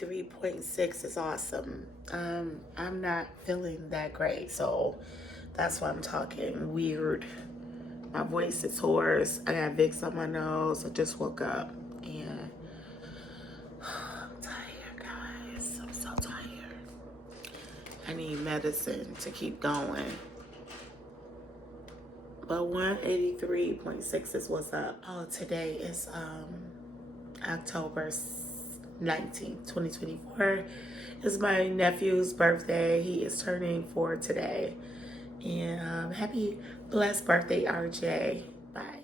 183.6 is awesome. I'm not feeling that great, so that's why I'm talking weird. My voice is hoarse. I got Vicks on my nose. I just woke up and I'm tired, guys. I'm so tired. I need medicine to keep going. But 183.6 is what's up. Oh, today is October 19th, 2024. It's my nephew's birthday. He is turning 4 today. And happy blessed birthday, RJ. Bye.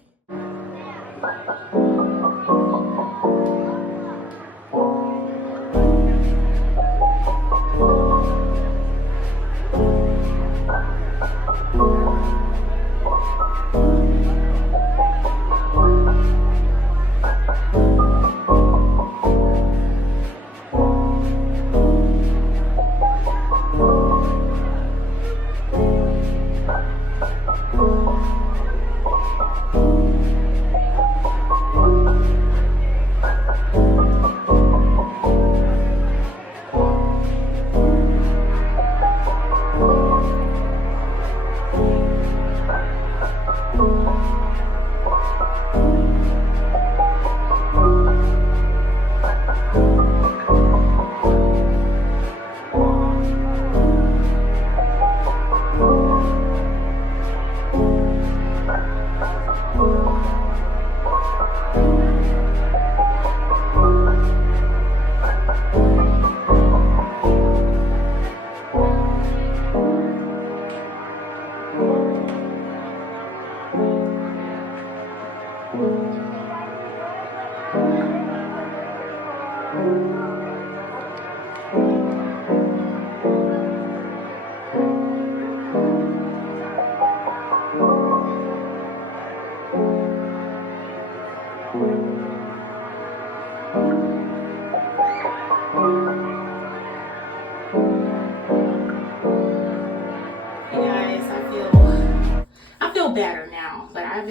I feel better now, but I'm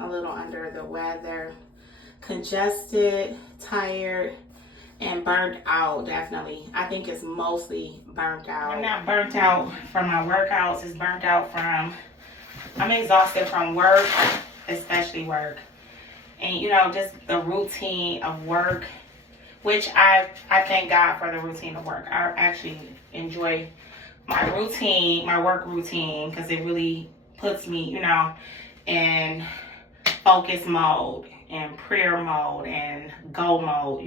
a little under the weather, congested, tired, and burnt out. Definitely. I think it's mostly burnt out. I'm not burnt out from my workouts. It's burnt out from, I'm exhausted from work, especially work. And just the routine of work, which I thank God for the routine of work. I actually enjoy my routine, my work routine, because it really puts me, in focus mode and prayer mode and go mode,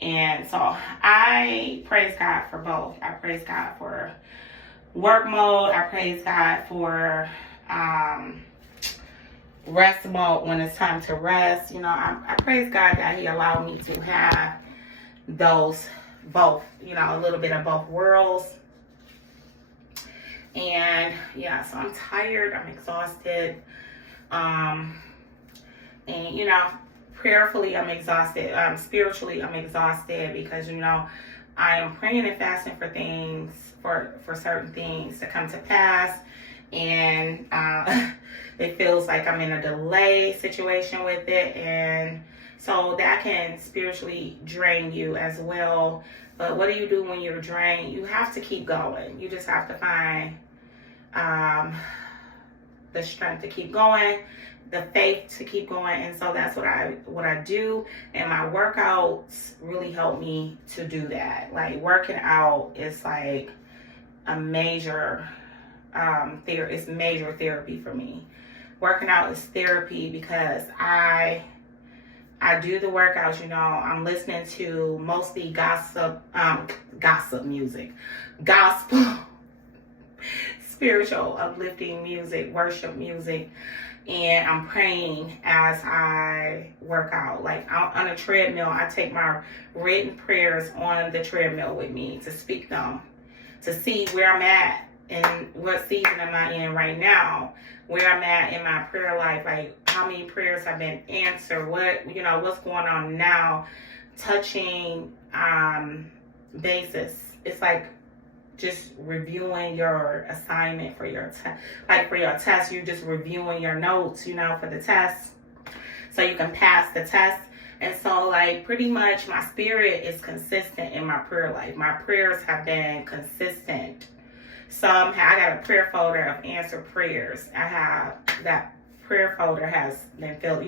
And so I praise God for both. I praise God for work mode. I praise God for rest mode when it's time to rest. I praise God that He allowed me to have those both, a little bit of both worlds. And yeah, so I'm tired, I'm exhausted, and prayerfully I'm exhausted, spiritually I'm exhausted, because I am praying and fasting for things, for certain things to come to pass, and it feels like I'm in a delay situation with it, and so that can spiritually drain you as well. But what do you do when you're drained? You have to keep going. You just have to find the strength to keep going, the faith to keep going. And so that's what I do. And my workouts really help me to do that. Like, working out is like a major it's major therapy for me. Working out is therapy because I do the workouts, I'm listening to mostly gospel music, gospel, spiritual, uplifting music, worship music, and I'm praying as I work out. Like on a treadmill, I take my written prayers on the treadmill with me to speak them, to see where I'm at and what season am I in right now, where I'm at in my prayer life, like how many prayers have been answered, what's going on now, touching basis. It's like just reviewing your assignment for your test. You're just reviewing your notes, for the test, so you can pass the test. And so, like, pretty much my spirit is consistent in my prayer life. My prayers have been consistent. I got a prayer folder of answered prayers. I have that prayer folder has been filled,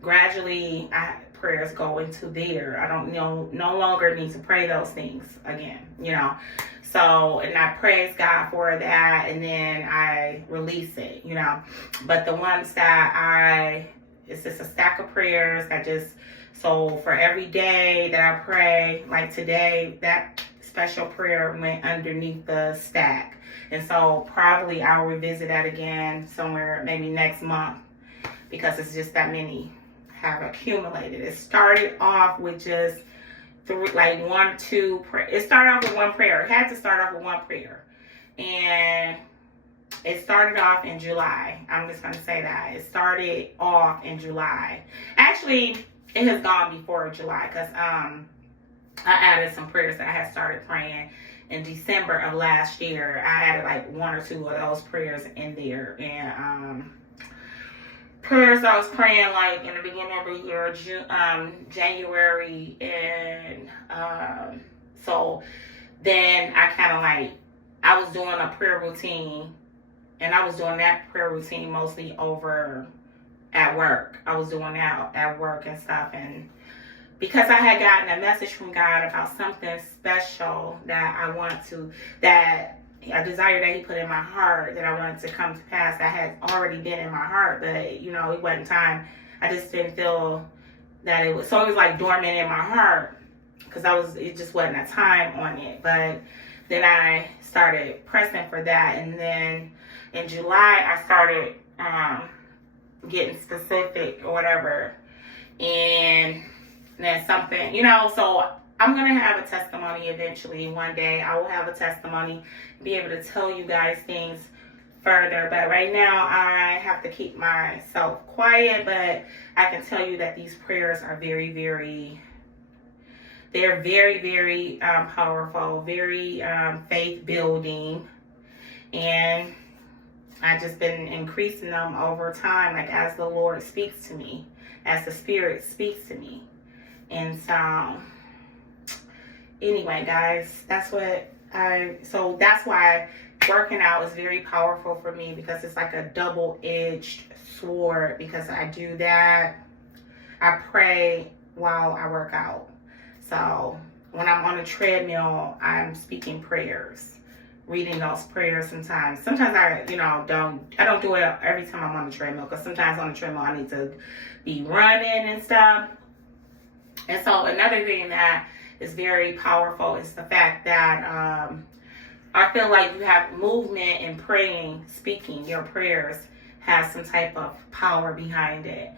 gradually prayers go into there. I don't no longer need to pray those things again, So, and I praise God for that, and then I release it, But the ones that it's just a stack of prayers so for every day that I pray, like today, that special prayer went underneath the stack. And so probably I'll revisit that again somewhere maybe next month, because it's just that many have accumulated. It started off with just one, two. It started off with one prayer. It had to start off with one prayer. And it started off in July. I'm just going to say that. It started off in July. Actually, it has gone before July, because I added some prayers that I had started praying in December of last year. I added like one or two of those prayers in there. And prayers I was praying like in the beginning of the year, January. And so then I was doing a prayer routine. And I was doing that prayer routine mostly over at work. I was doing that at work and stuff. And because I had gotten a message from God about something special that a desire that he put in my heart that I wanted to come to pass, that had already been in my heart, but it wasn't time. I just didn't feel that it was, so it was like dormant in my heart, because it just wasn't a time on it. But then I started pressing for that, and then in July I started getting specific or whatever, and then something, so I'm going to have a testimony eventually. One day I will have a testimony, be able to tell you guys things further. But right now I have to keep myself quiet. But I can tell you that these prayers are very, very, they're very, very powerful, very faith building. And I've just been increasing them over time, like as the Lord speaks to me, as the Spirit speaks to me. And so, anyway, guys, that's why working out is very powerful for me, because it's like a double-edged sword, because I do that. I pray while I work out. So when I'm on a treadmill, I'm speaking prayers, reading those prayers sometimes. Sometimes I don't do it every time I'm on the treadmill, because sometimes on the treadmill I need to be running and stuff. And so another thing that is very powerful is the fact that I feel like you have movement in praying, speaking. Your prayers has some type of power behind it.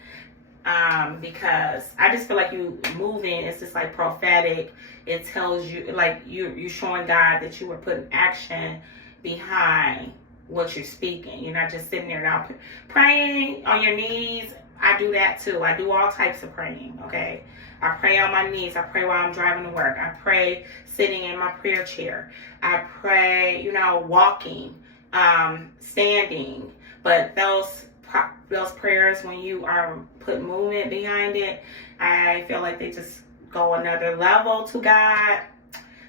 Because I just feel like you moving, it's just like prophetic. It tells you, like you're showing God that you were putting action behind what you're speaking. You're not just sitting there now praying on your knees. I do that too. I do all types of praying, okay? I pray on my knees. I pray while I'm driving to work. I pray sitting in my prayer chair. I pray, walking, standing. But those prayers, when you are put movement behind it, I feel like they just go another level to God.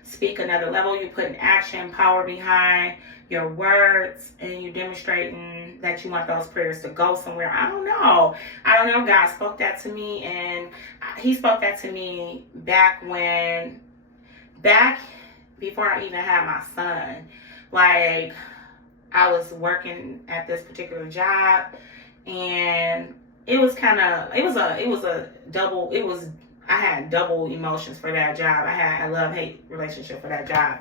Speak another level. You put an action, power behind your words, and you demonstrating that you want those prayers to go somewhere. I don't know. God spoke that to me, and he spoke that to me back before I even had my son. Like, I was working at this particular job, and I had double emotions for that job. I had a love-hate relationship for that job,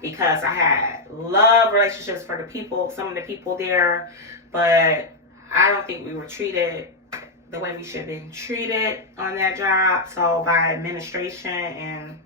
because I had love relationships for some of the people there, but I don't think we were treated the way we should have been treated on that job, so by administration. And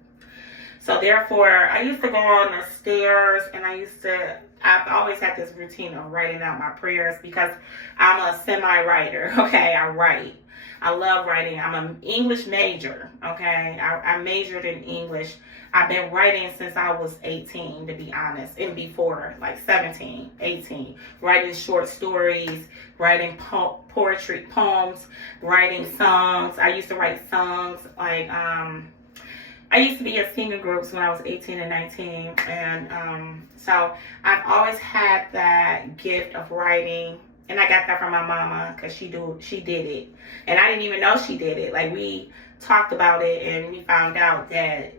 so therefore, I used to go on the stairs, and I've always had this routine of writing out my prayers, because I'm a semi-writer, okay? I write. I love writing. I'm an English major, okay? I majored in English. I've been writing since I was 18, to be honest, and before, like 17, 18. Writing short stories, writing poetry, poems, writing songs. I used to write songs, like, I used to be in singing groups when I was 18 and 19, and so I've always had that gift of writing, and I got that from my mama because she did it, and I didn't even know she did it. Like, we talked about it, and we found out that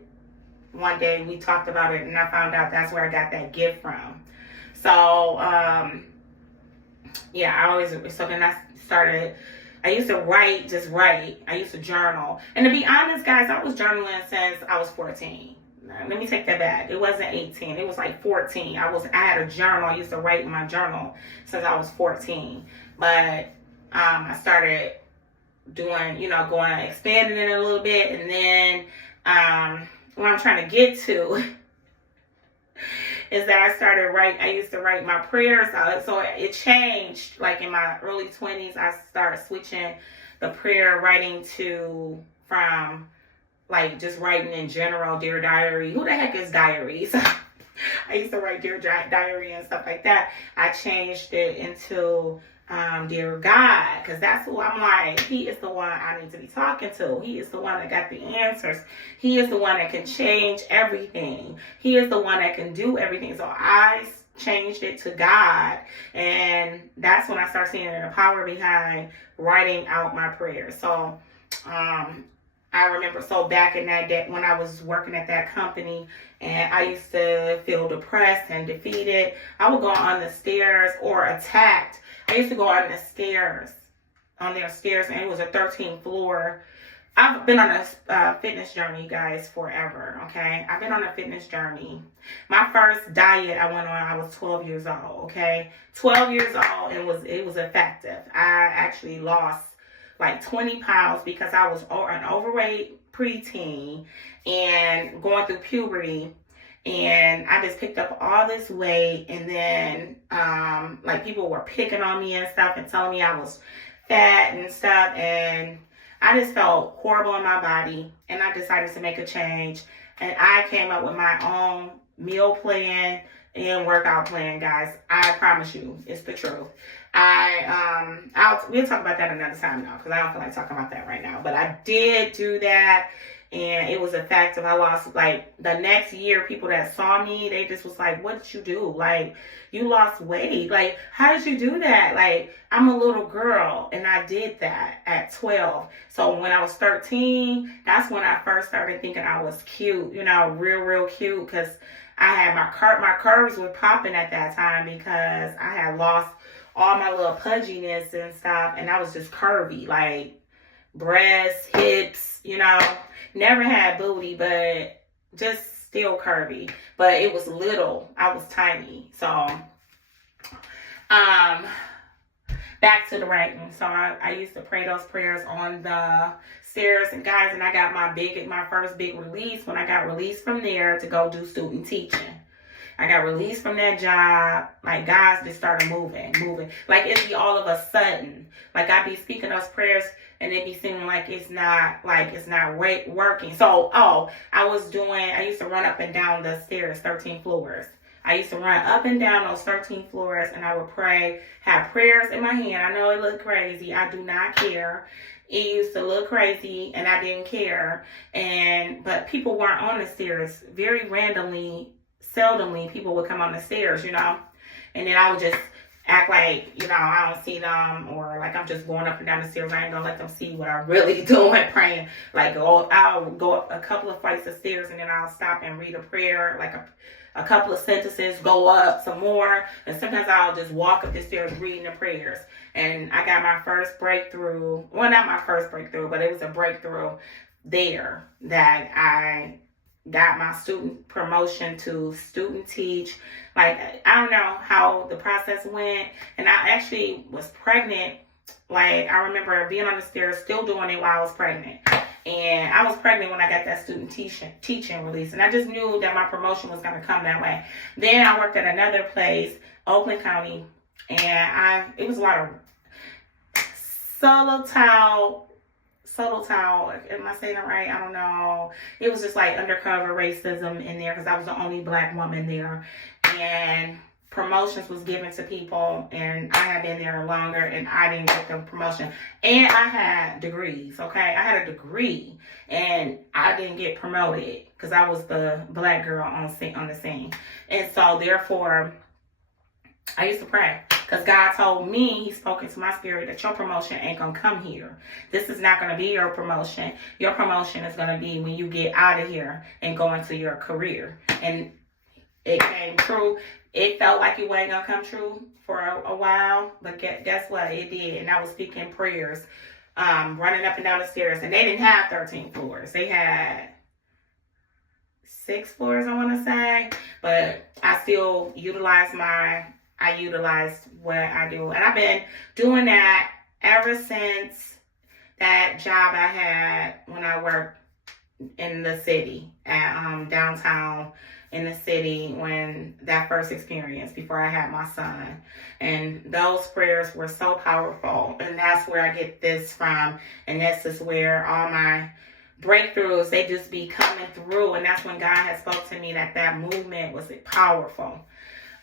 one day we talked about it, and I found out that's where I got that gift from. So yeah, so then I started. I used to write, just write. I used to journal. And to be honest, guys, I was journaling since I was 14. Let me take that back. It wasn't 18. It was like 14. I had a journal. I used to write in my journal since I was 14. But I started doing, going, expanding it a little bit. And then what I'm trying to get to is that I used to write my prayers out. So it changed. Like in my early 20s, I started switching the prayer writing from like just writing in general, Dear Diary. Who the heck is diaries? I used to write Dear Diary and stuff like that. I changed it into Dear God, because that's who I'm like. He is the one I need to be talking to. He is the one that got the answers. He is the one that can change everything. He is the one that can do everything. So I changed it to God, and that's when I started seeing the power behind writing out my prayers. So I remember, so back in that day when I was working at that company and I used to feel depressed and defeated, I would go on the stairs or attacked. I used to go on their stairs, and it was a 13th floor. I've been on a fitness journey, guys, forever, okay? I've been on a fitness journey. My first diet I went on, I was 12 years old, okay? 12 years old, it was effective. I actually lost like 20 pounds because I was an overweight preteen and going through puberty. And I just picked up all this weight, and then like people were picking on me and stuff and telling me I was fat and stuff, and I just felt horrible in my body, and I decided to make a change, and I came up with my own meal plan and workout plan, guys. I promise you, it's the truth. We'll talk about that another time now, because I don't feel like talking about that right now, but I did do that. And it was effective. I lost, like, the next year, people that saw me, they just was like, what did you do? Like, you lost weight. Like, how did you do that? Like, I'm a little girl, and I did that at 12. So when I was 13, that's when I first started thinking I was cute, real cute, because I had my curves were popping at that time because I had lost all my little pudginess and stuff, and I was just curvy, like breasts, hips, never had booty, but just still curvy, but it was little. I was tiny. So back to the writing. So I used to pray those prayers on the stairs, and guys, and I got my first big release when I got released from there to go do student teaching. I got released from that job. Like, guys just started moving. Like, it'd be all of a sudden. Like, I'd be speaking those prayers, and it'd be seeming like it's not working. So, I used to run up and down the stairs, 13 floors. I used to run up and down those 13 floors, and I would pray, have prayers in my hand. I know it looked crazy. I do not care. It used to look crazy, and I didn't care. But people weren't on the stairs. Very seldomly, people would come on the stairs, and then I would just act like, I don't see them, or like I'm just going up and down the stairs. I ain't gonna let them see what I'm really doing, praying. Like, I'll go up a couple of flights of stairs, and then I'll stop and read a prayer, like a couple of sentences, go up some more, and sometimes I'll just walk up the stairs reading the prayers. And I got my first breakthrough. Well, not my first breakthrough, but it was a breakthrough there that I got my student promotion to student teach. Like, I don't know how the process went, and I actually was pregnant. Like, I remember being on the stairs, still doing it while I was pregnant. And I was pregnant when I got that student teaching release, and I just knew that my promotion was going to come that way. Then I worked at another place, Oakland County, and it was a lot of solo towel subtle towel. Am I saying it right? I don't know. It was just like undercover racism in there because I was the only black woman there. And promotions was given to people, and I had been there longer, and I didn't get the promotion. And I had degrees, okay? I had a degree, and I didn't get promoted because I was the black girl on the scene. And so, therefore, I used to pray because God told me, he spoke into my spirit, that your promotion ain't going to come here. This is not going to be your promotion. Your promotion is going to be when you get out of here and go into your career. And it came true. It felt like it wasn't going to come true for a while, but guess what? It did. And I was speaking prayers, running up and down the stairs. And they didn't have 13 floors. They had 6 floors, I want to say. But I still utilized what I do. And I've been doing that ever since that job I had when I worked in the city, at downtown in the city, when that first experience before I had my son. And those prayers were so powerful. And that's where I get this from. And this is where all my breakthroughs, they just be coming through. And that's when God has spoke to me that movement was powerful.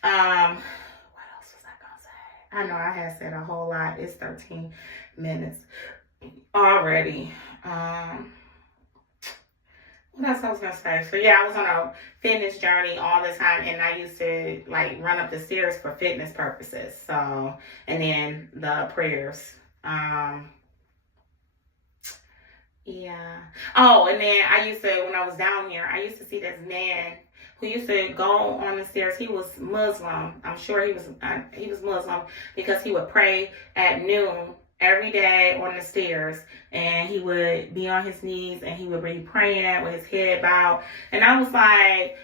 What else was I gonna say? I know I had said a whole lot. It's 13 minutes already. What else I was gonna say? So yeah, I was on a fitness journey all the time, and I used to like run up the stairs for fitness purposes. So, and then the prayers. Yeah. Oh, and then I used to, when I was down here, I used to see this man who used to go on the stairs. He was Muslim. I'm sure he was Muslim, because he would pray at noon every day on the stairs, and he would be on his knees, and he would be praying with his head bowed. And I was like,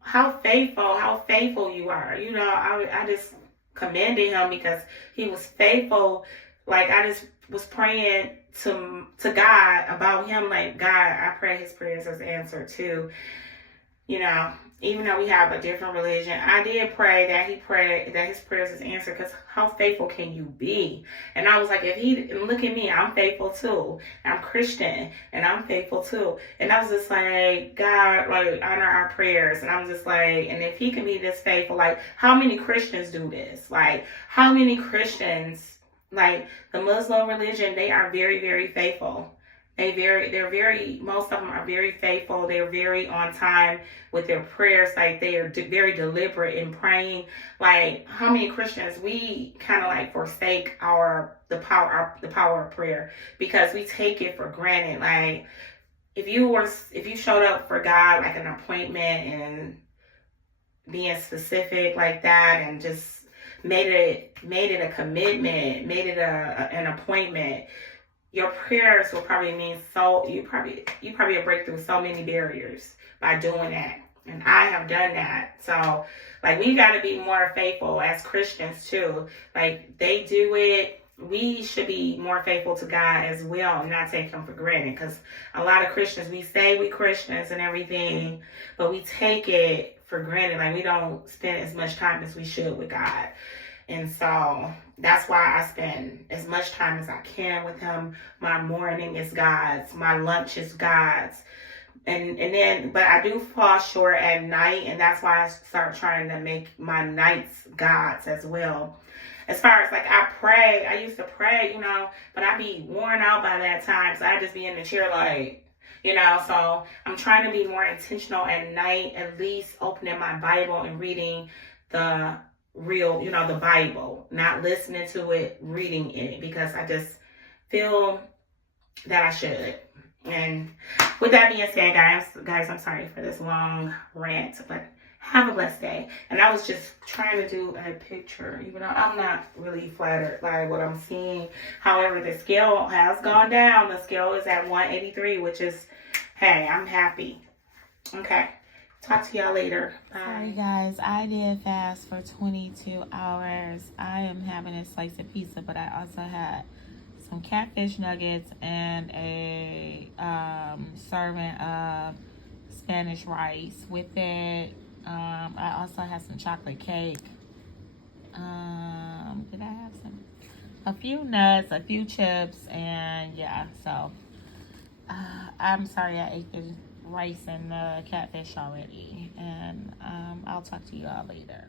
how faithful you are. You know, I just commended him because he was faithful. Like, I just was praying to God about him. Like, God, I pray his prayers is answered too. You know, even though we have a different religion, I did pray that his prayers is answered, because how faithful can you be? And I was like, look at me, I'm faithful too. I'm Christian and I'm faithful too. And I was just like, God, like, honor our prayers. And I'm just like, and if he can be this faithful, like, how many Christians do this? Like, how many Christians, like the Muslim religion, they are very, very faithful. Most of them are very faithful. They're very on time with their prayers. Like, they are very deliberate in praying. Like, how many Christians, we kind of like forsake the power of prayer, because we take it for granted. Like, if you showed up for God, like an appointment, and being specific like that, and just made it a commitment, made it an appointment, your prayers will probably mean you probably will break through so many barriers by doing that. And I have done that. So, like, we got to be more faithful as Christians too. Like, they do it. We should be more faithful to God as well, and not take him for granted. Because a lot of Christians, we say we Christians and everything, but we take it for granted. Like, we don't spend as much time as we should with God. And so that's why I spend as much time as I can with him. My morning is God's. My lunch is God's. But I do fall short at night, and that's why I start trying to make my nights God's as well. As far as, like, I used to pray, you know, but I'd be worn out by that time, so I'd just be in the chair like, you know. So I'm trying to be more intentional at night, at least opening my Bible and reading the real, you know, the Bible, not listening to it, reading it, because I just feel that I should. And with that being said, guys, I'm sorry for this long rant, but have a blessed day. And I was just trying to do a picture, even though I'm not really flattered by what I'm seeing. However, the scale has gone down. The scale is at 183, which is, hey, I'm happy. Okay. Talk to y'all later. Bye. Sorry, guys. I did fast for 22 hours. I am having a slice of pizza, but I also had some catfish nuggets and a serving of Spanish rice with it. I also had some chocolate cake. Did I have a few nuts, a few chips, and yeah, so I'm sorry I ate the rice and the catfish already. And I'll talk to you all later.